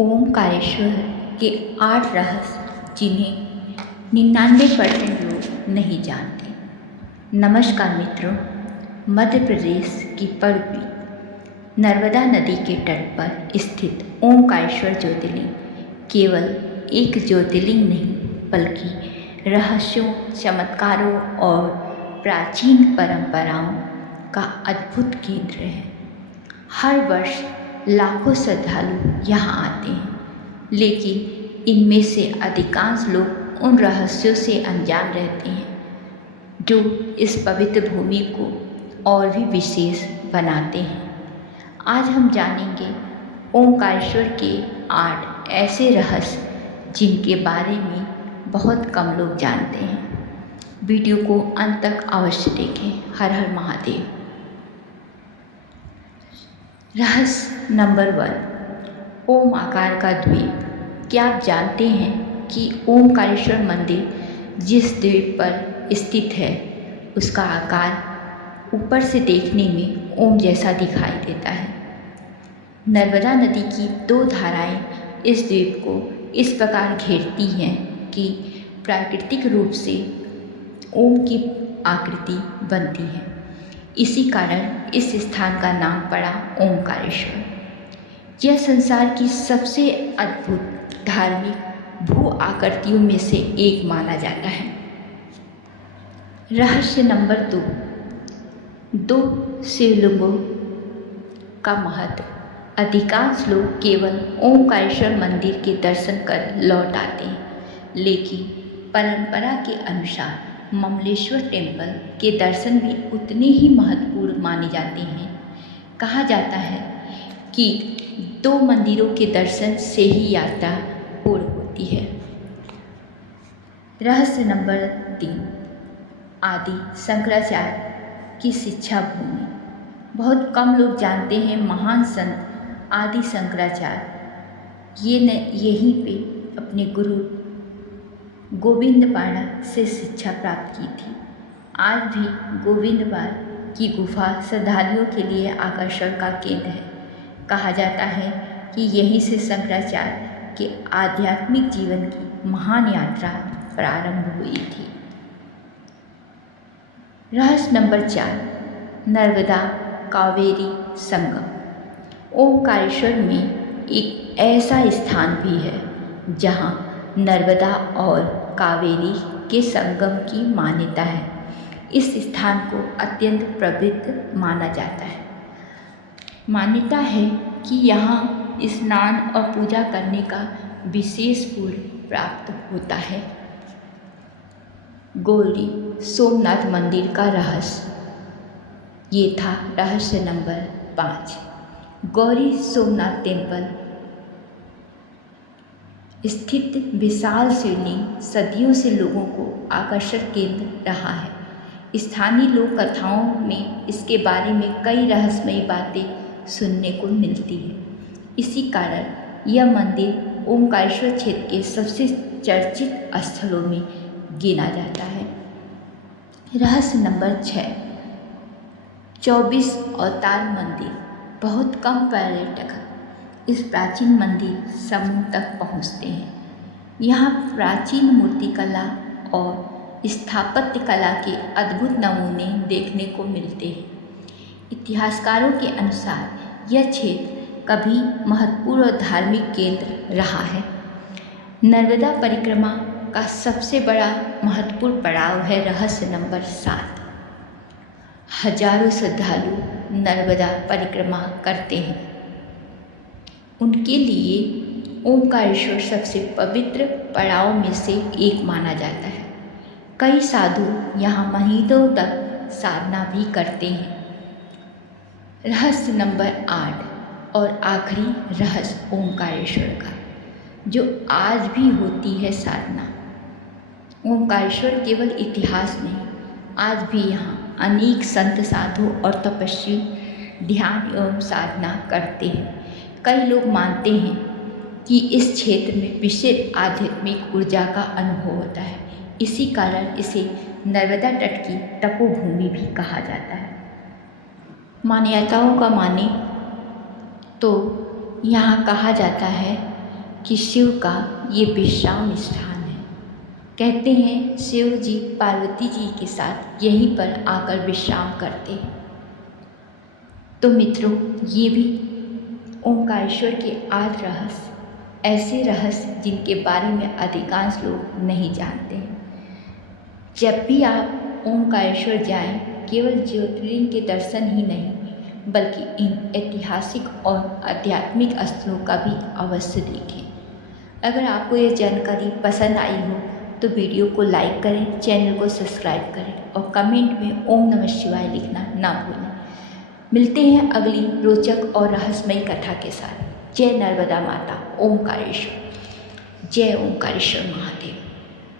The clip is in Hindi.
ओमकारेश्वर के 8 रहस्य जिन्हें 99% लोग नहीं जानते। नमस्कार मित्रों, मध्य प्रदेश की पवित्र नर्मदा नदी के तट पर स्थित ओमकारेश्वर ज्योतिर्लिंग केवल एक ज्योतिर्लिंग नहीं बल्कि रहस्यों, चमत्कारों और प्राचीन परंपराओं का अद्भुत केंद्र है। हर वर्ष लाखों श्रद्धालु यहाँ आते हैं, लेकिन इनमें से अधिकांश लोग उन रहस्यों से अनजान रहते हैं जो इस पवित्र भूमि को और भी विशेष बनाते हैं। आज हम जानेंगे ओमकारेश्वर के 8 ऐसे रहस्य जिनके बारे में बहुत कम लोग जानते हैं। वीडियो को अंत तक अवश्य देखें। हर हर महादेव। रहस्य नंबर 1, ओम आकार का द्वीप। क्या आप जानते हैं कि ओमकारेश्वर मंदिर जिस द्वीप पर स्थित है उसका आकार ऊपर से देखने में ओम जैसा दिखाई देता है। नर्मदा नदी की 2 धाराएं इस द्वीप को इस प्रकार घेरती हैं कि प्राकृतिक रूप से ओम की आकृति बनती है। इसी कारण इस स्थान का नाम पड़ा ओमकारेश्वर। यह संसार की सबसे अद्भुत धार्मिक भू आकृतियों में से एक माना जाता है। रहस्य नंबर 2, शिवलिंगों का महत्व। अधिकांश लोग केवल ओमकारेश्वर मंदिर के दर्शन कर लौट आते हैं, लेकिन परंपरा के अनुसार ममलेश्वर टेम्पल के दर्शन भी उतने ही महत्वपूर्ण माने जाते हैं। कहा जाता है कि 2 मंदिरों के दर्शन से ही यात्रा पूर्ण होती है। रहस्य नंबर 3, आदि शंकराचार्य की शिक्षा भूमि। बहुत कम लोग जानते हैं महान संत आदि शंकराचार्य यहीं पे अपने गुरु गोविंदपाड़ा से शिक्षा प्राप्त की थी। आज भी गोविंदपाड़ की गुफा श्रद्धालुओं के लिए आकर्षण का केंद्र है। कहा जाता है कि यहीं से शंकराचार्य के आध्यात्मिक जीवन की महान यात्रा प्रारंभ हुई थी। रहस्य नंबर 4, नर्मदा कावेरी संगम। ओमकारेश्वर में एक ऐसा स्थान भी है जहाँ नर्मदा और कावेरी के संगम की मान्यता है। इस स्थान को अत्यंत पवित्र माना जाता है। मान्यता है कि यहाँ स्नान और पूजा करने का विशेष पुण्य प्राप्त होता है। गौरी सोमनाथ मंदिर का रहस्य। ये था रहस्य नंबर 5। गौरी सोमनाथ टेम्पल स्थित विशाल शिवलिंग सदियों से लोगों को आकर्षण केंद्र रहा है। स्थानीय लोक कथाओं में इसके बारे में कई रहस्यमयी बातें सुनने को मिलती है। इसी कारण यह मंदिर ओमकारेश्वर क्षेत्र के सबसे चर्चित स्थलों में गिना जाता है। रहस्य नंबर 6, 24 अवतार मंदिर। बहुत कम पर्यटक इस प्राचीन मंदिर समूह तक पहुँचते हैं। यहाँ प्राचीन मूर्तिकला और स्थापत्य कला के अद्भुत नमूने देखने को मिलते हैं। इतिहासकारों के अनुसार यह क्षेत्र कभी महत्वपूर्ण और धार्मिक केंद्र रहा है। नर्मदा परिक्रमा का सबसे बड़ा महत्वपूर्ण पड़ाव है रहस्य नंबर 7। हजारों श्रद्धालु नर्मदा परिक्रमा करते हैं। उनके लिए ओमकारेश्वर सबसे पवित्र पड़ाव में से एक माना जाता है। कई साधु यहाँ महीनों तक साधना भी करते हैं। रहस्य नंबर 8 और आखिरी रहस्य ओमकारेश्वर का, जो आज भी होती है साधना। ओमकारेश्वर केवल इतिहास नहीं, आज भी यहाँ अनेक संत साधु और तपस्वी ध्यान एवं साधना करते हैं। कई लोग मानते हैं कि इस क्षेत्र में विशेष आध्यात्मिक ऊर्जा का अनुभव होता है। इसी कारण इसे नर्मदा तट की तपोभूमि भी कहा जाता है। मान्यताओं का माने तो यहाँ कहा जाता है कि शिव का ये विश्राम स्थान है। कहते हैं शिव जी पार्वती जी के साथ यहीं पर आकर विश्राम करते हैं। तो मित्रों, ये भी ओंकारेश्वर के आठ रहस्य, ऐसे रहस्य जिनके बारे में अधिकांश लोग नहीं जानते हैं। जब भी आप ओंकारेश्वर जाएं, केवल ज्योतिर्लिंग के दर्शन ही नहीं बल्कि इन ऐतिहासिक और आध्यात्मिक स्थलों का भी अवश्य देखें। अगर आपको ये जानकारी पसंद आई हो तो वीडियो को लाइक करें, चैनल को सब्सक्राइब करें और कमेंट में ओम नमः शिवाय लिखना ना भूलें। मिलते हैं अगली रोचक और रहस्यमयी कथा के साथ। जय नर्मदा माता ओंकारेश्वर, जय ओंकारेश्वर महादेव।